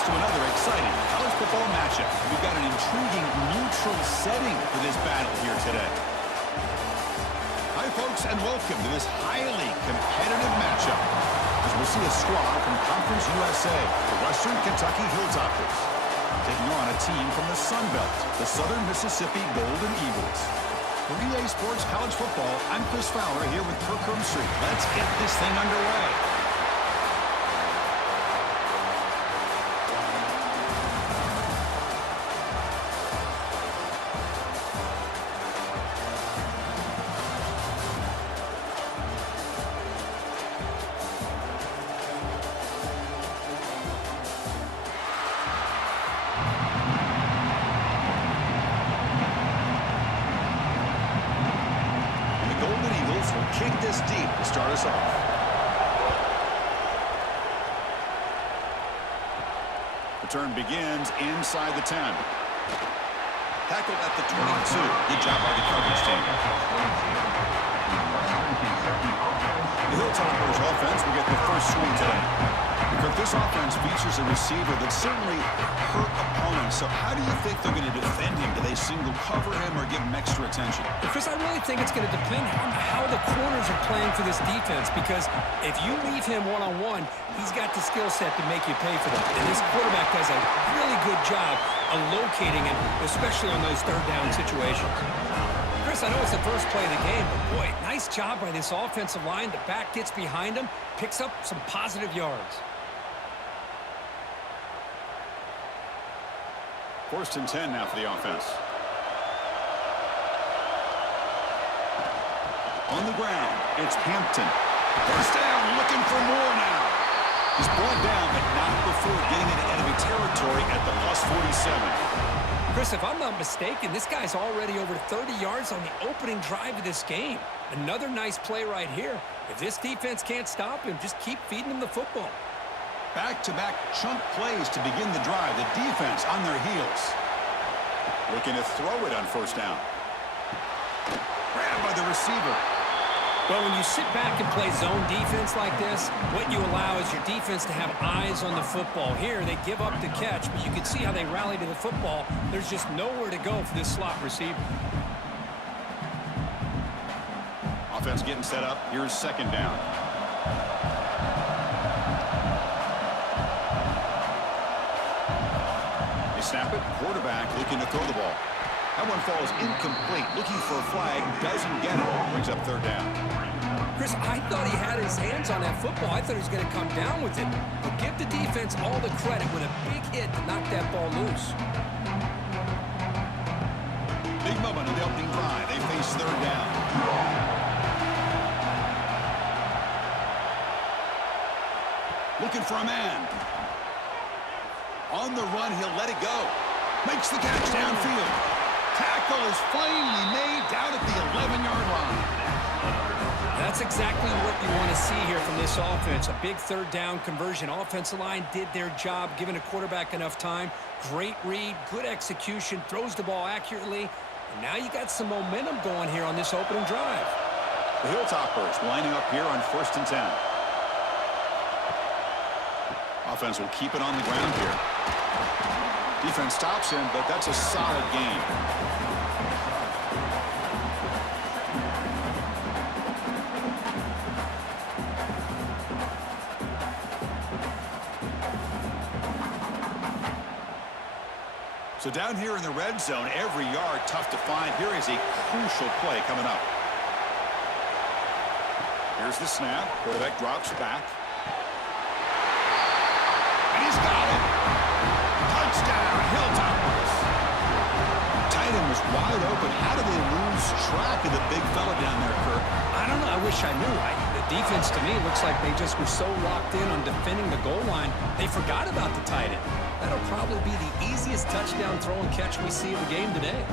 to another exciting college football matchup. We've got an intriguing neutral setting for this battle here today. Hi, folks, and welcome to this highly competitive matchup, as we'll see a squad from Conference USA, the Western Kentucky Hilltoppers, taking on a team from the Sun Belt, the Southern Mississippi Golden Eagles. For EA Sports College Football, I'm Chris Fowler here with Kirk Herbstreit. Let's get this thing underway. Kick this deep to start us off. Return begins inside the 10. Tackled at the 22. Good job by the coverage team. The Hilltoppers offense will get the first swing today. But this offense features a receiver that certainly hurt opponents. So how do you think they're going to defend him? Do they single cover him or give him extra attention? Chris, I really think it's going to depend on how the corners are playing for this defense, because if you leave him one-on-one, he's got the skill set to make you pay for that. And this quarterback does a really good job of locating him, especially on those third down situations. Chris, I know it's the first play of the game, but boy, nice job by this offensive line. The back gets behind him, picks up some positive yards. First and 10 now for the offense. On the ground, it's Hampton. First down, looking for more now. He's brought down, but not before getting into enemy territory at the +47. Chris, if I'm not mistaken, this guy's already over 30 yards on the opening drive of this game. Another nice play right here. If this defense can't stop him, just keep feeding him the football. Back-to-back chunk plays to begin the drive. The defense on their heels. Looking to throw it on first down. Grabbed by the receiver. Well, when you sit back and play zone defense like this, what you allow is your defense to have eyes on the football. Here, they give up the catch, but you can see how they rally to the football. There's just nowhere to go for this slot receiver. Offense getting set up. Here's second down. Snap it. Quarterback looking to throw the ball. That one falls incomplete. Looking for a flag. Doesn't get it. Brings up third down. Chris, I thought he had his hands on that football. I thought he was going to come down with it. But give the defense all the credit with a big hit to knock that ball loose. Big moment on the opening drive. They face third down. Looking for a man. On the run, he'll let it go. Makes the catch downfield. Tackle is finally made down at the 11-yard line. That's exactly what you want to see here from this offense. A big third down conversion. Offensive line did their job, giving a quarterback enough time. Great read, good execution, throws the ball accurately. And now you got some momentum going here on this opening drive. The Hilltoppers lining up here on first and 10. Offense will keep it on the ground here. Defense stops him, but that's a solid game. So down here in the red zone, every yard tough to find. Here is a crucial play coming up. Here's the snap. Quarterback drops back. And he's got it. Touchdown, Hilltoppers. Tight end was wide open. How did they lose track of the big fella down there, Kirk? I don't know. I wish I knew. The defense, to me, looks like they just were so locked in on defending the goal line, they forgot about the tight end. That'll probably be the easiest touchdown throw and catch we see in the game today.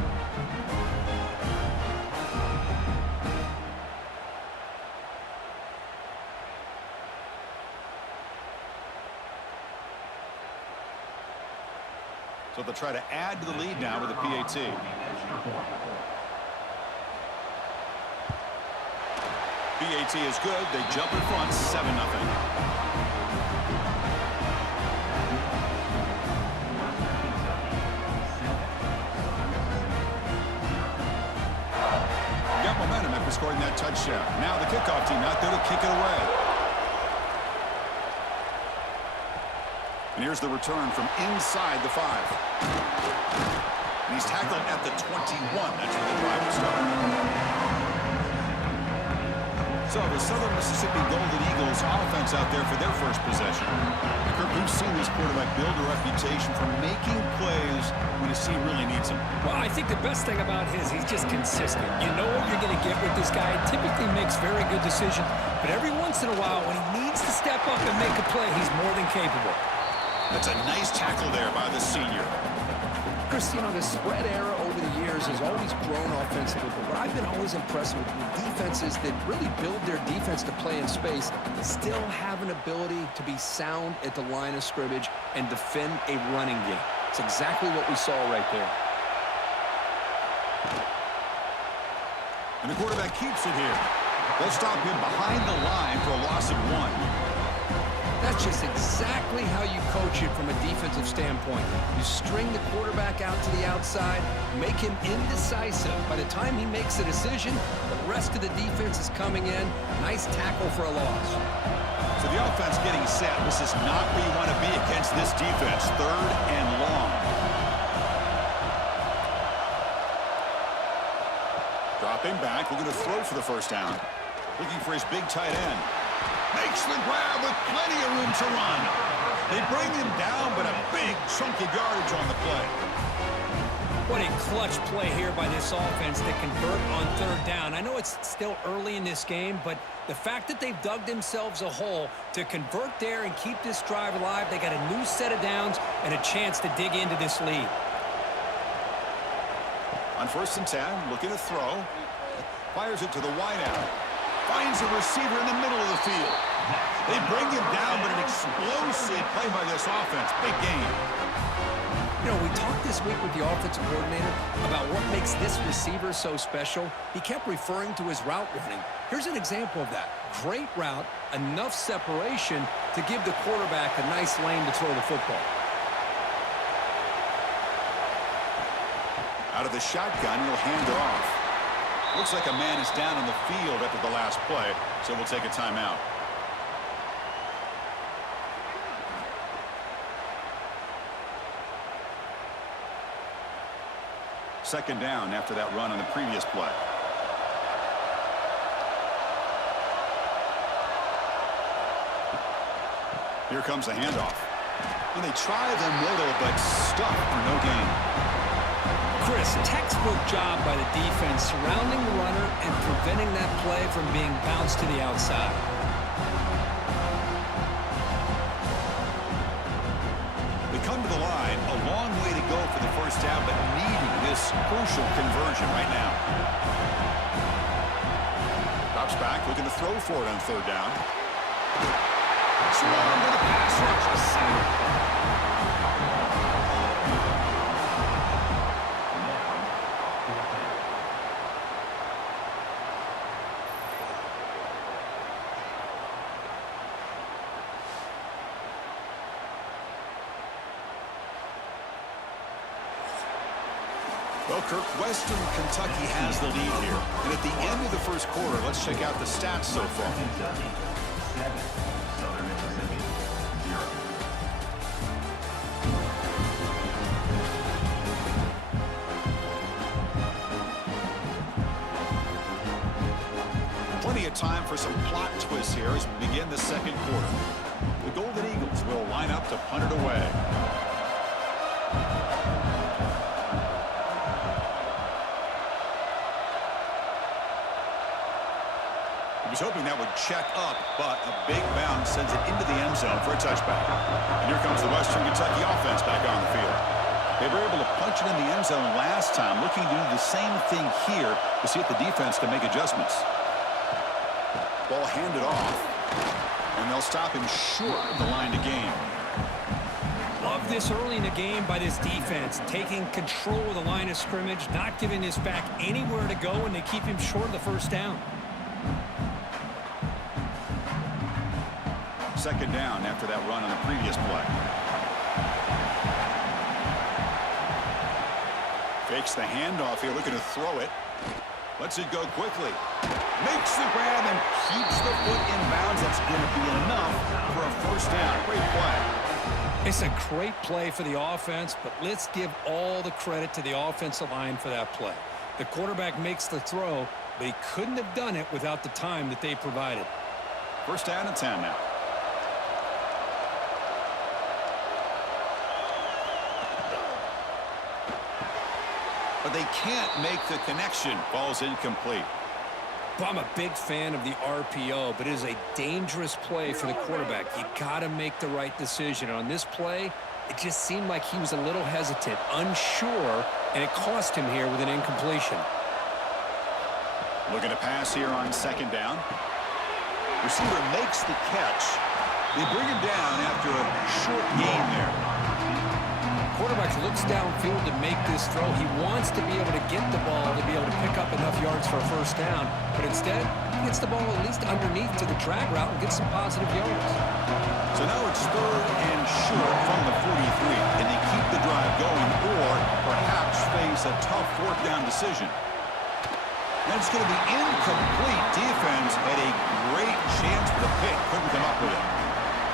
So they'll try to add to the lead now with a PAT. PAT is good. They jump in front, 7-0. scoring that touchdown. Now the kickoff team out there to kick it away. And here's the return from inside the 5. And he's tackled at the 21. That's where the drive will start. So the Southern Mississippi Golden Eagles offense out there for their first possession. Kirk, we've seen this quarterback build a reputation for making plays when his team really needs him. Well, I think the best thing about he's just consistent. You know what you're going to get with this guy. Typically makes very good decisions, but every once in a while when he needs to step up and make a play, he's more than capable. That's a nice tackle there by the senior. Chris, you know, the spread era over the years has always grown offensively, but what I've been always impressed with defenses that really build their defense to play in space still have an ability to be sound at the line of scrimmage and defend a running game. It's exactly what we saw right there. And the quarterback keeps it here. They'll stop him behind the line for a loss of 1. That's just exactly how you coach it from a defensive standpoint. You string the quarterback out to the outside, make him indecisive. By the time he makes a decision, the rest of the defense is coming in. Nice tackle for a loss. So the offense getting set. This is not where you want to be against this defense. 3rd and long. Dropping back, looking to throw for the first down. Looking for his big tight end. Makes the grab with plenty of room to run. They bring him down, but a big chunk of yardage on the play. What a clutch play here by this offense to convert on 3rd down. I know it's still early in this game, but the fact that they've dug themselves a hole to convert there and keep this drive alive, they got a new set of downs and a chance to dig into this lead. On 1st and 10, looking to throw. Fires it to the wideout. Finds a receiver in the middle of the field. They bring him down, but an explosive play by this offense. Big game. You know, we talked this week with the offensive coordinator about what makes this receiver so special. He kept referring to his route running. Here's an example of that. Great route, enough separation to give the quarterback a nice lane to throw the football. Out of the shotgun, he'll hand it off. Looks like a man is down on the field after the last play, so we'll take a timeout. Second down after that run on the previous play. Here comes the handoff. And they try the middle, but stuck for no gain. Chris, textbook job by the defense surrounding the runner and preventing that play from being bounced to the outside. They come to the line, a long way to go for the first down, but needing this crucial conversion right now. Drops back, looking to throw for it on 3rd down. Swarm with a pass rush. Well, Kirk, Western Kentucky has the lead here. And at the end of the first quarter, let's check out the stats so far. Kentucky, 7. Southern Mississippi, 0. Plenty of time for some plot twists here as we begin the second quarter. The Golden Eagles will line up to punt it away. He was hoping that would check up, but a big bounce sends it into the end zone for a touchback. And here comes the Western Kentucky offense back on the field. They were able to punch it in the end zone last time, looking to do the same thing here to see if the defense can make adjustments. Ball handed off, and they'll stop him short of the line to gain. Love this early in the game by this defense, taking control of the line of scrimmage, not giving this back anywhere to go, and they keep him short of the first down. Second down after that run on the previous play. Fakes the handoff here, looking to throw it. Lets it go quickly. Makes the grab and keeps the foot in bounds. That's going to be enough for a first down. Great play. It's a great play for the offense, but let's give all the credit to the offensive line for that play. The quarterback makes the throw, but he couldn't have done it without the time that they provided. First down and 10 now. But they can't make the connection. Ball's incomplete. Well, I'm a big fan of the RPO, but it is a dangerous play for the quarterback. You got to make the right decision. On this play, it just seemed like he was a little hesitant, unsure, and it cost him here with an incompletion. Looking to pass here on second down. Receiver makes the catch. They bring him down after a short gain there. Quarterback looks downfield to make this throw. He wants to be able to get the ball to be able to pick up enough yards for a first down, but instead, he gets the ball at least underneath to the drag route and gets some positive yards. So now it's third and short from the 43. Can they keep the drive going or perhaps face a tough fourth down decision? And it's going to be incomplete. Defense had a great chance for the pick. Couldn't come up with it.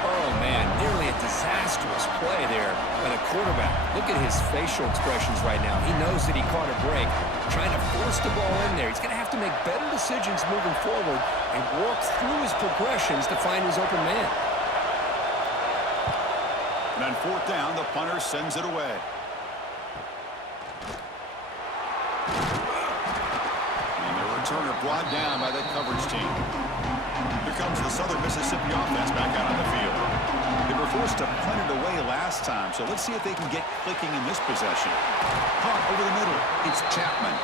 Oh, man, nearly a disastrous play there by the quarterback. Look at his facial expressions right now. He knows that he caught a break, trying to force the ball in there. He's going to have to make better decisions moving forward and work through his progressions to find his open man. And on fourth down, the punter sends it away. And the returner brought down by the coverage team. Here comes the Southern Mississippi offense back out on the field. They were forced to punt it away last time, so let's see if they can get clicking in this possession. Punt over the middle. It's Chapman.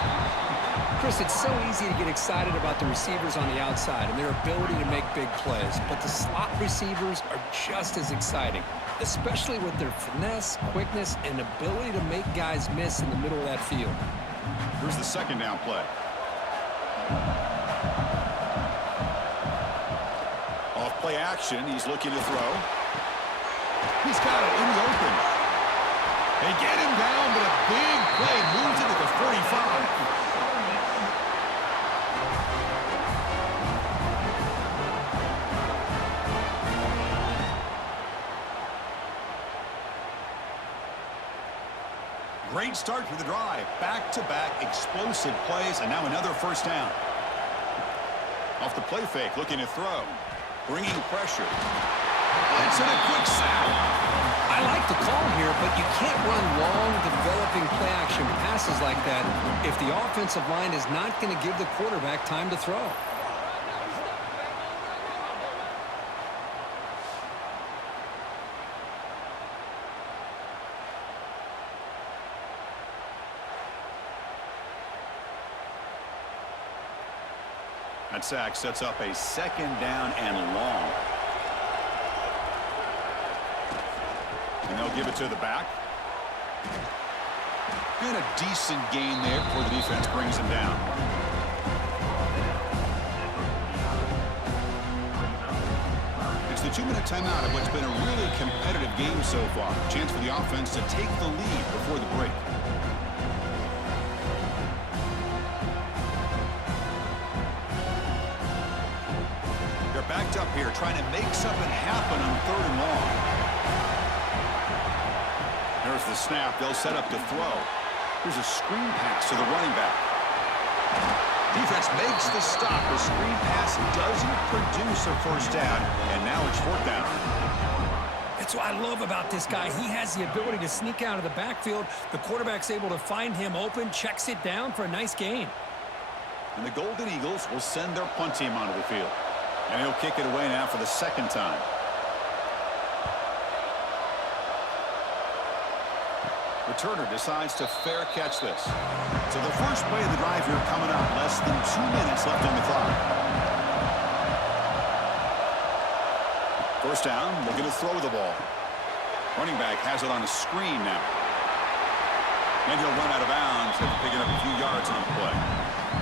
Chris, it's so easy to get excited about the receivers on the outside and their ability to make big plays, but the slot receivers are just as exciting, especially with their finesse, quickness, and ability to make guys miss in the middle of that field. Here's the second down play. Off-play action. He's looking to throw. He's got it in the open. They get him down, but a big play moves it to the 45. Great start to the drive. Back-to-back explosive plays, and now another first down. Off the play fake, looking to throw. Bringing pressure. It's in a quick sack. I like the call here, but you can't run long, developing play-action passes like that if the offensive line is not going to give the quarterback time to throw. That sack sets up a second down and long. And they'll give it to the back. And a decent gain there before the defense brings him down. It's the 2-minute timeout of what's been a really competitive game so far. Chance for the offense to take the lead before the break. Backed up here, trying to make something happen on third and long. There's the snap. They'll set up to throw. Here's a screen pass to the running back. Defense makes the stop. The screen pass doesn't produce a first down, and now it's fourth down. That's what I love about this guy. He has the ability to sneak out of the backfield. The quarterback's able to find him open, checks it down for a nice gain. And the Golden Eagles will send their punt team onto the field. And he'll kick it away now for the second time. Returner decides to fair catch this. So the first play of the drive here coming up. Less than 2 minutes left on the clock. First down, looking to throw the ball. Running back has it on a screen now. And he'll run out of bounds after picking up a few yards on the play.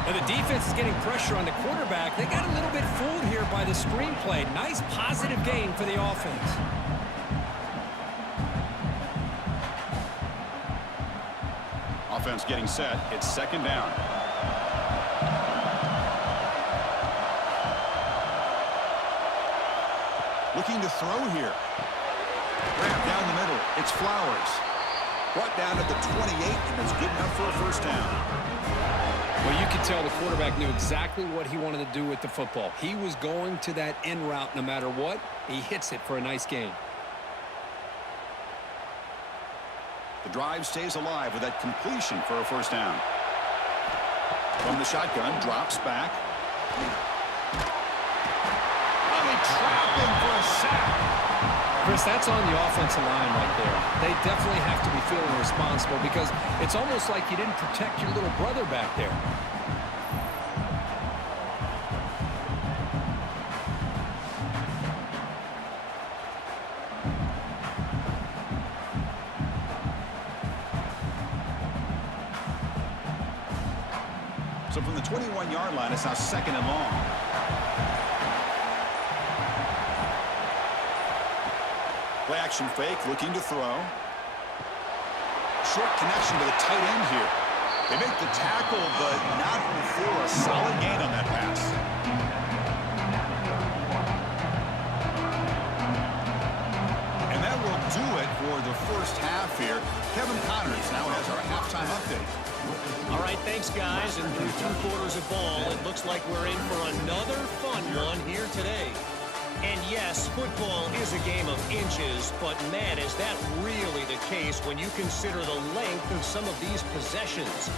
And the defense is getting pressure on the quarterback. They got a little bit fooled here by the screenplay. Nice positive gain for the offense. Offense getting set. It's second down. looking to throw here. Grab down the middle. It's Flowers. Brought down at the 28, and it's good enough for a first down. Well, you could tell the quarterback knew exactly what he wanted to do with the football. He was going to that in route no matter what. He hits it for a nice gain. The drive stays alive with that completion for a first down. From the shotgun, drops back. Oh, he trapped him for a sack. Chris, that's on the offensive line right there. They definitely have to be feeling responsible because it's almost like you didn't protect your little brother back there. So from the 21-yard line, it's now 2nd and long. Play action fake, looking to throw. Short connection to the tight end here. They make the tackle, but not before a solid gain on that pass. And that will do it for the first half here. Kevin Connors now has our halftime update. All right, thanks, guys. And through 2 quarters of ball, it looks like we're in for another fun one here today. And yes, football is a game of inches, but man, is that really the case when you consider the length of some of these possessions.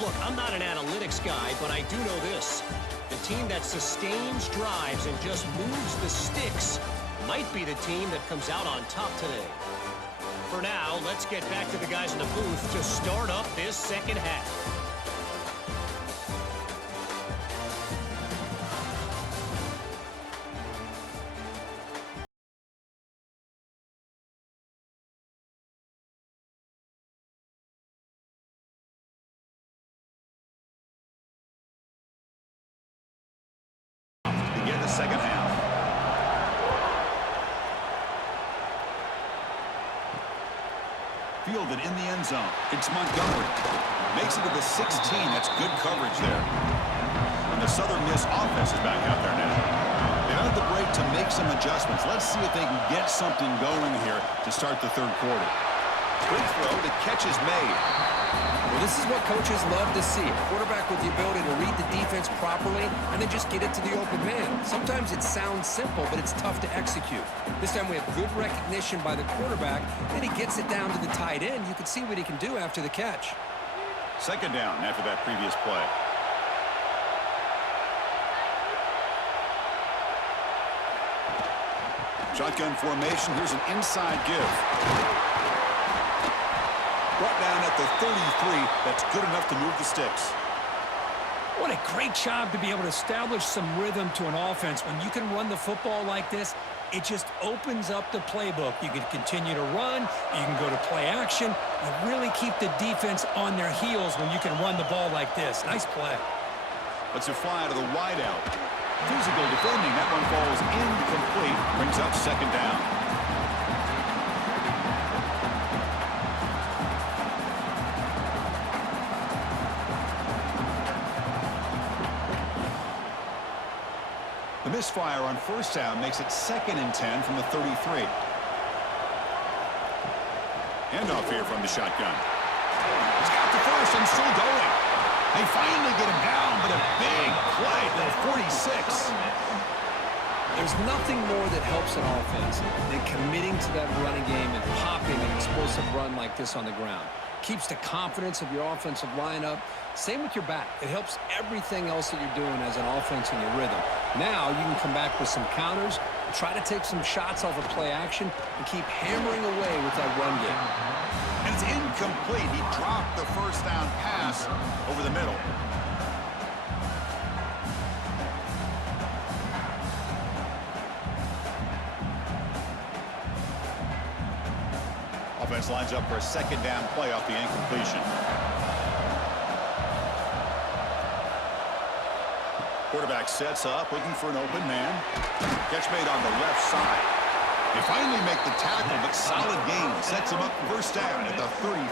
Look, I'm not an analytics guy, but I do know this. The team that sustains drives and just moves the sticks might be the team that comes out on top today. For now, let's get back to the guys in the booth to start up this second half. Begin the second half. Fielded in the end zone. It's Montgomery. Makes it to the 16. That's good coverage there. And the Southern Miss offense is back out there now. They've had the break to make some adjustments. Let's see if they can get something going here to start the third quarter. Quick throw. The catch is made. Well, this is what coaches love to see. A quarterback with the ability to read the defense properly and then just get it to the open man. Sometimes it sounds simple, but it's tough to execute. This time we have good recognition by the quarterback, and he gets it down to the tight end. You can see what he can do after the catch. Second down after that previous play. Shotgun formation. Here's an inside give. Brought down at the 33. That's good enough to move the sticks. What a great job to be able to establish some rhythm to an offense. When you can run the football like this, it just opens up the playbook. You can continue to run. You can go to play action. You really keep the defense on their heels when you can run the ball like this. Nice play. Let's fly to the wideout. Physical defending. That one falls incomplete. Brings up second down. The misfire on first down makes it 2nd and 10 from the 33. Handoff here from the shotgun. He's got the first and still going. They finally get him down, but a big play to the 46. There's nothing more that helps an offense than committing to that running game and popping an explosive run like this on the ground. Keeps the confidence of your offensive lineup. Same with your back. It helps everything else that you're doing as an offense in your rhythm. Now you can come back with some counters, try to take some shots off of play action, and keep hammering away with that run game. And it's incomplete. He dropped the first down pass over the middle. Offense lines up for a second down play off the incompletion. Quarterback sets up, looking for an open man. Catch made on the left side. They finally make the tackle, but solid gain. Sets him up first down at the 33.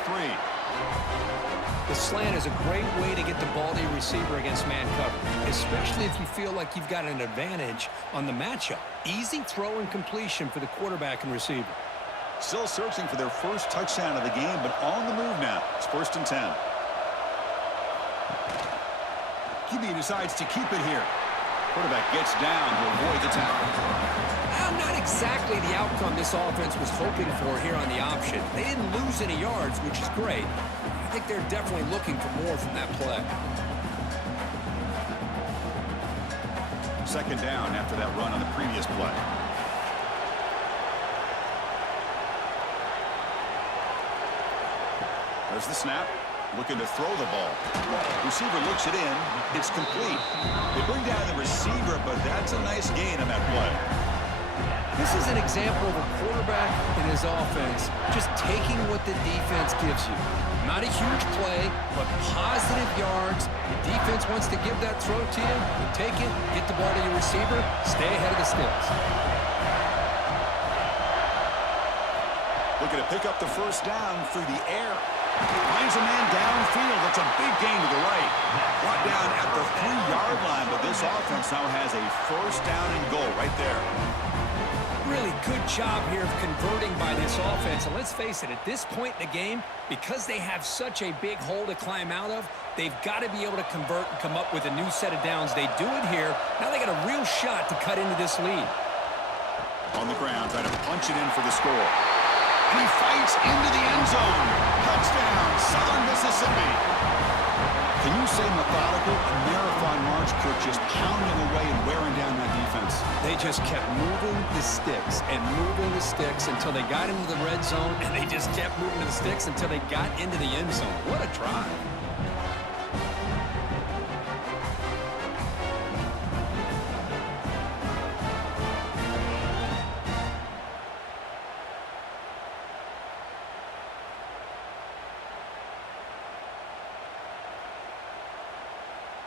The slant is a great way to get the ball to your receiver against man coverage, especially if you feel like you've got an advantage on the matchup. Easy throw and completion for the quarterback and receiver. Still searching for their first touchdown of the game, but on the move now. It's 1st and 10. QB decides to keep it here. Quarterback gets down to avoid the tackle. Not exactly the outcome this offense was hoping for here on the option. They didn't lose any yards, which is great. I think they're definitely looking for more from that play. 2nd down after that run on the previous play. There's the snap. Looking to throw the ball. Receiver looks it in. It's complete. They bring down the receiver, but that's a nice gain on that play. This is an example of a quarterback in his offense just taking what the defense gives you. Not a huge play, but positive yards. The defense wants to give that throw to you. You take it, get the ball to your receiver, stay ahead of the sticks. Looking to pick up the 1st down through the air. Finds a man downfield. That's a big gain to the right. Brought down at the 3-yard line, but this offense now has a 1st down and goal right there. Really good job here of converting by this offense. And let's face it, at this point in the game, because they have such a big hole to climb out of, they've got to be able to convert and come up with a new set of downs. They do it here. Now they got a real shot to cut into this lead. On the ground, trying to punch it in for the score. And he fights into the end zone. Touchdown, Southern Mississippi. Can you say methodical? A marathon march, Kirk, just pounding away and wearing down that defense. They just kept moving the sticks and moving the sticks until they got into the red zone, and they just kept moving the sticks until they got into the end zone. What a drive.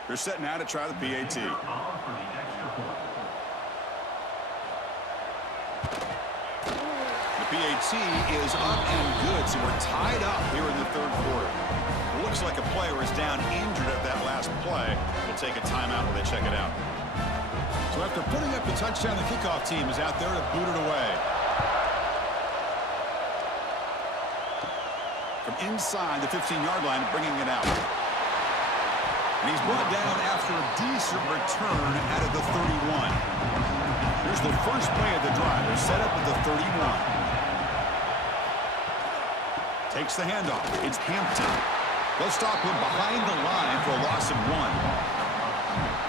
They're set now to try the PAT. Ball for the extra point. The PAT is up and good, so we're tied up here in the 3rd quarter. It looks like a player is down injured at that last play. We'll take a timeout while they check it out. So after putting up the touchdown, the kickoff team is out there to boot it away. From inside the 15-yard line, bringing it out. And he's brought down after a decent return out of the 31. Here's the first play of the drive. They're set up at the 31. Takes the handoff. It's Hampton. They'll stop him behind the line for a loss of 1.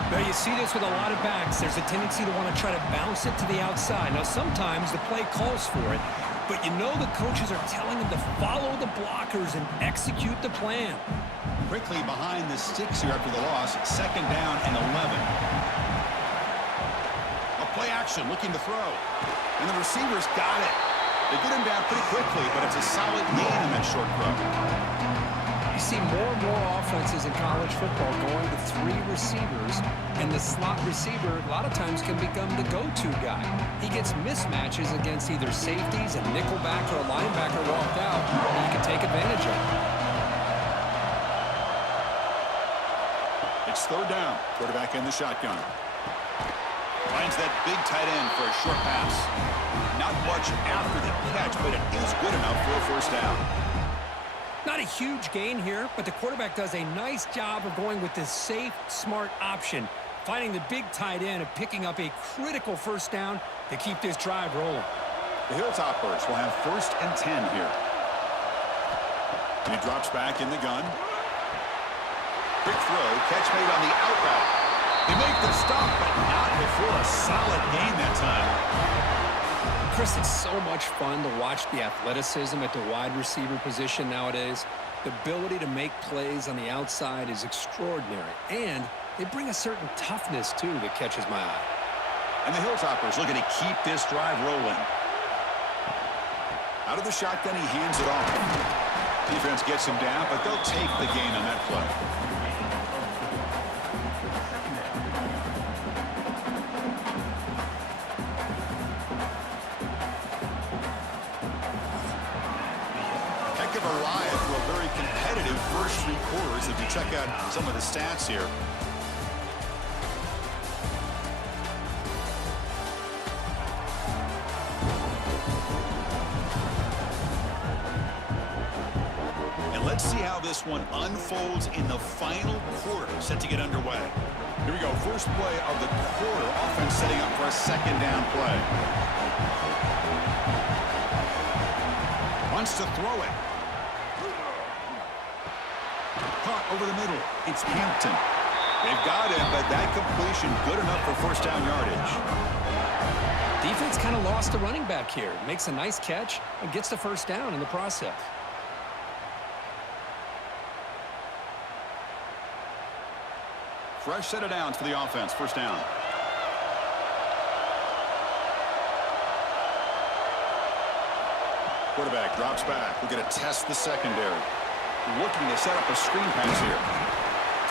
Now, you see this with a lot of backs. There's a tendency to want to try to bounce it to the outside. Now, sometimes the play calls for it, but you know the coaches are telling them to follow the blockers and execute the plan. Quickly behind the sticks here after the loss. 2nd down and 11. A play action, looking to throw. And the receivers got it. They get him down pretty quickly, but it's a solid gain in that short throw. You see more and more offenses in college football going to 3 receivers, and the slot receiver a lot of times can become the go-to guy. He gets mismatches against either safeties, a nickelback, or a linebacker walked out, and you can take advantage of it. It's 3rd down. Quarterback in the shotgun. Finds that big tight end for a short pass. Not much after the catch, but it is good enough for a 1st down. Not a huge gain here, but the quarterback does a nice job of going with this safe, smart option, finding the big tight end and picking up a critical 1st down to keep this drive rolling. The Hilltoppers will have 1st and 10 here. And he drops back in the gun. Quick throw, catch made on the out route. They make the stop, but not before a solid gain that time. Chris, it's so much fun to watch the athleticism at the wide receiver position nowadays. The ability to make plays on the outside is extraordinary, and they bring a certain toughness, too, that catches my eye. And the Hilltoppers looking to keep this drive rolling. Out of the shotgun, he hands it off. Defense gets him down, but they'll take the gain on that play. alive for a very competitive first 3 quarters if you check out some of the stats here. And let's see how this one unfolds in the final quarter, set to get underway. Here we go, first play of the quarter. Offense setting up for a second down play. Wants to throw it. Caught over the middle. It's Hampton. They've got him, but that completion good enough for first down yardage. Defense kind of lost the running back here. Makes a nice catch and gets the first down in the process. Fresh set of downs for the offense. First down. Quarterback drops back. We're going to test the secondary. Looking to set up a screen pass here.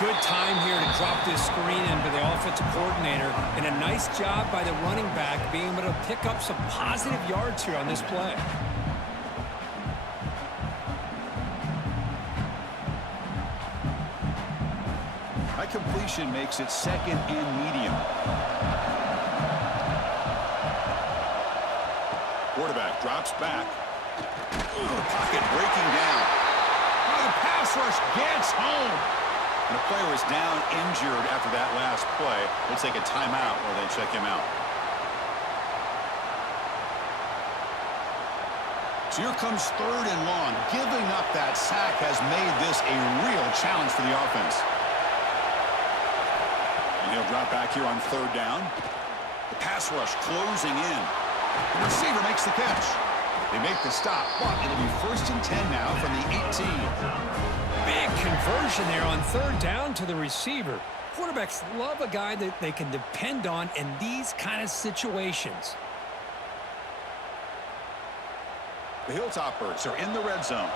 Good time here to drop this screen into the offensive coordinator. And a nice job by the running back being able to pick up some positive yards here on this play. That completion makes it second and medium. Quarterback drops back. Pocket breaking down. Oh, the pass rush gets home. And the player is down injured after that last play. They'll take a timeout while they check him out. So here comes third and long. Giving up that sack has made this a real challenge for the offense. And he'll drop back here on third down. The pass rush closing in. The receiver makes the catch. They make the stop, but it'll be first and 10 now from the 18. Big conversion there on third down to the receiver. Quarterbacks love a guy that they can depend on in these kind of situations. The Hilltoppers are in the red zone.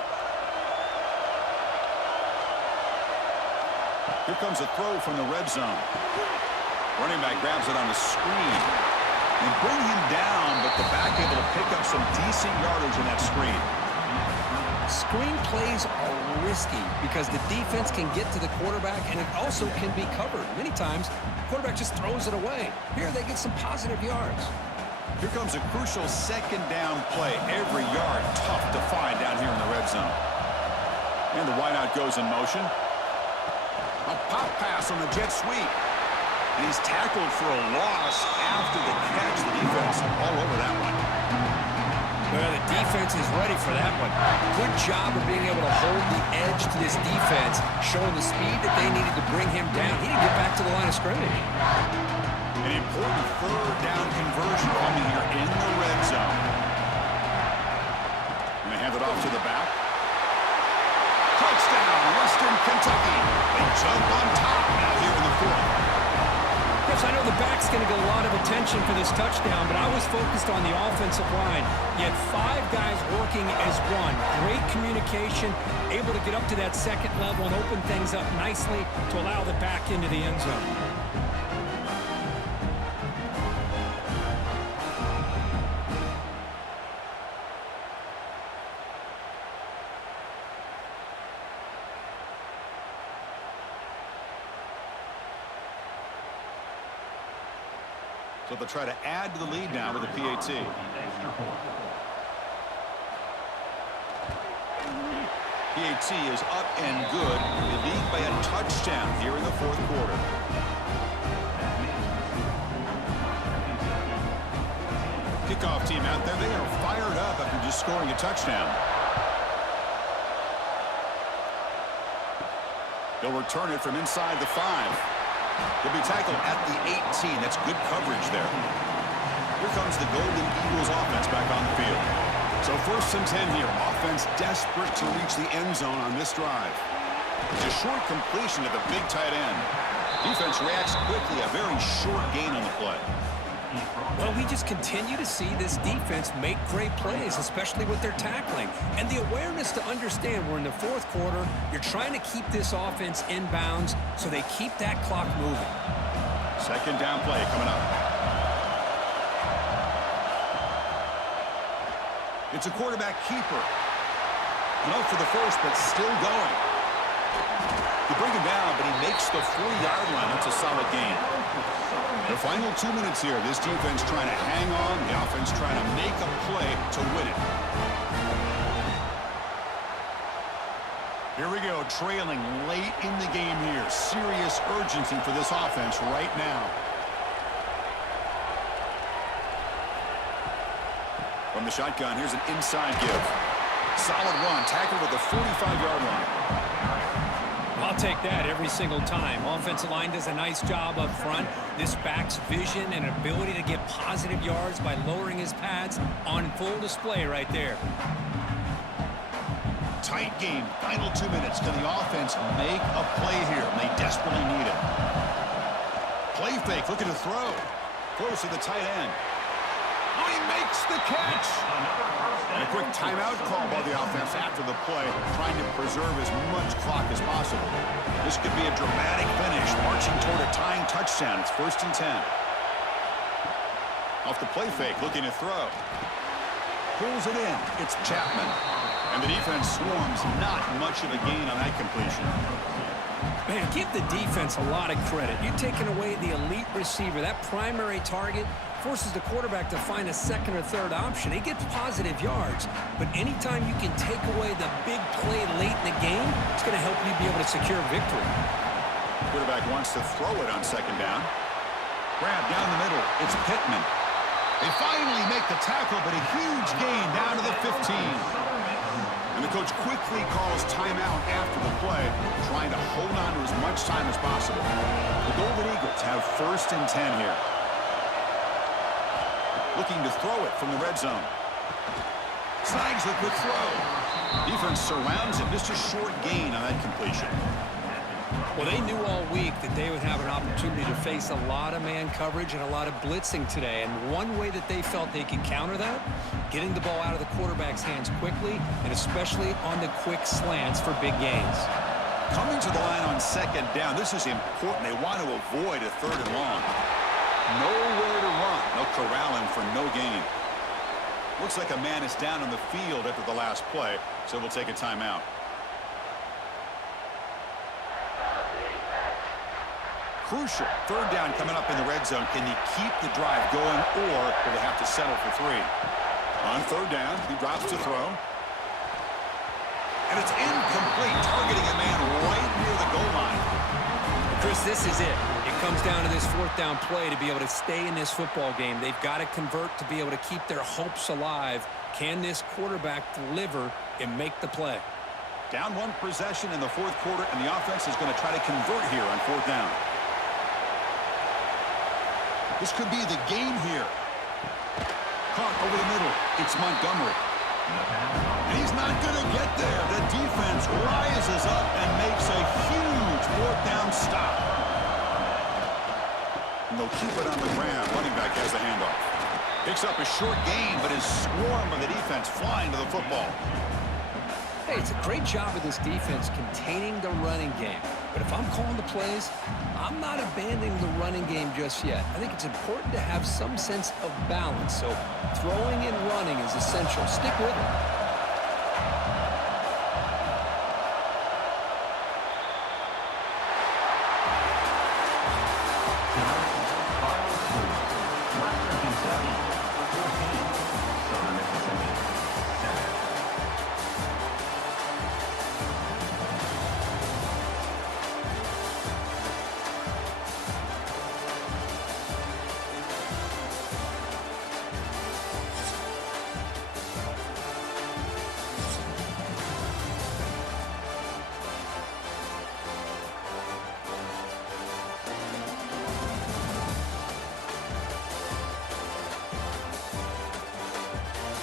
Here comes a throw from the red zone. Running back grabs it on the screen. And bring him down, but the back able to pick up some decent yardage in that screen. Screen plays are risky because the defense can get to the quarterback and it also can be covered. Many times, the quarterback just throws it away. Here they get some positive yards. Here comes a crucial second down play. Every yard tough to find down here in the red zone. And the wideout goes in motion. A pop pass on the jet sweep. And he's tackled for a loss after the catch. The defense all over that one. Well, the defense is ready for that one. Good job of being able to hold the edge to this defense, showing the speed that they needed to bring him down. He didn't get back to the line of scrimmage. An important third down conversion coming here in the red zone. And they hand it off to the back. Touchdown, Western Kentucky. They jump on top now here in the fourth. Yes, I know the back's going to get a lot of attention for this touchdown, but I was focused on the offensive line. You had 5 guys working as one. Great communication, able to get up to that second level and open things up nicely to allow the back into the end zone. So they'll try to add to the lead now with a PAT. PAT is up and good. They lead by a touchdown here in the fourth quarter. Kickoff team out there. They are fired up after just scoring a touchdown. They'll return it from inside the 5. He'll be tackled at the 18. That's good coverage there. Here comes the Golden Eagles offense back on the field. So first and 10 here. Offense desperate to reach the end zone on this drive. It's a short completion to the big tight end. Defense reacts quickly. A very short gain on the play. Well, we just continue to see this defense make great plays, especially with their tackling. And the awareness to understand we're in the fourth quarter, you're trying to keep this offense in bounds so they keep that clock moving. Second down play coming up. It's a quarterback keeper. Enough for the first, but still going. You bring him down, but he makes the 40-yard line. That's a solid gain. The final 2 minutes here. This defense trying to hang on. The offense trying to make a play to win it. Here we go, trailing late in the game here. Serious urgency for this offense right now. From the shotgun, here's an inside give. Solid run, tackled at the 45-yard line. I'll take that every single time. Offensive line does a nice job up front. This back's vision and ability to get positive yards by lowering his pads on full display right there. Tight game, final 2 minutes. Can the offense make a play here? They desperately need it. Play fake, looking to throw. Close to the tight end. Oh, he makes the catch. And a quick timeout call by the offense after the play, trying to preserve as much clock as possible. This could be a dramatic finish, marching toward a tying touchdown. It's 1st and 10. Off the play fake, looking to throw. Pulls it in. It's Chapman. And the defense swarms. Not much of a gain on that completion. Man, give the defense a lot of credit. You're taking away the elite receiver. That primary target forces the quarterback to find a second or third option. He gets positive yards, but anytime you can take away the big play late in the game, it's going to help you be able to secure victory. Quarterback wants to throw it on 2nd down. Grab down the middle. It's Pittman. They finally make the tackle, but a huge gain down to the 15. And the coach quickly calls timeout after the play, trying to hold on to as much time as possible. The Golden Eagles have 1st and 10 here. Looking to throw it from the red zone. Snags the quick throw. Defense surrounds him. Just a short gain on that completion. Well, they knew all week that they would have an opportunity to face a lot of man coverage and a lot of blitzing today. And one way that they felt they could counter that, getting the ball out of the quarterback's hands quickly, and especially on the quick slants for big gains. Coming to the line on 2nd down, this is important. They want to avoid a 3rd and long. Nowhere to run. They'll corral him for no gain. Looks like a man is down on the field after the last play, so we'll take a timeout. Crucial. 3rd down coming up in the red zone. Can he keep the drive going, or will they have to settle for 3? On 3rd down, he drops to throw. And it's incomplete, targeting a man right near the goal line. Chris, this is it. It comes down to this 4th down play to be able to stay in this football game. They've got to convert to be able to keep their hopes alive. Can this quarterback deliver and make the play? Down 1 possession in the 4th quarter, and the offense is going to try to convert here on 4th down. This could be the game here. Caught over the middle. It's Montgomery. And he's not going to get there. The defense rises up and makes a huge 4th down stop. And they'll keep it on the ground. Running back has the handoff. Picks up a short gain, but is swarmed by the defense flying to the football. Hey, it's a great job of this defense containing the running game. But if I'm calling the plays, I'm not abandoning the running game just yet. I think it's important to have some sense of balance. So throwing and running is essential. Stick with it.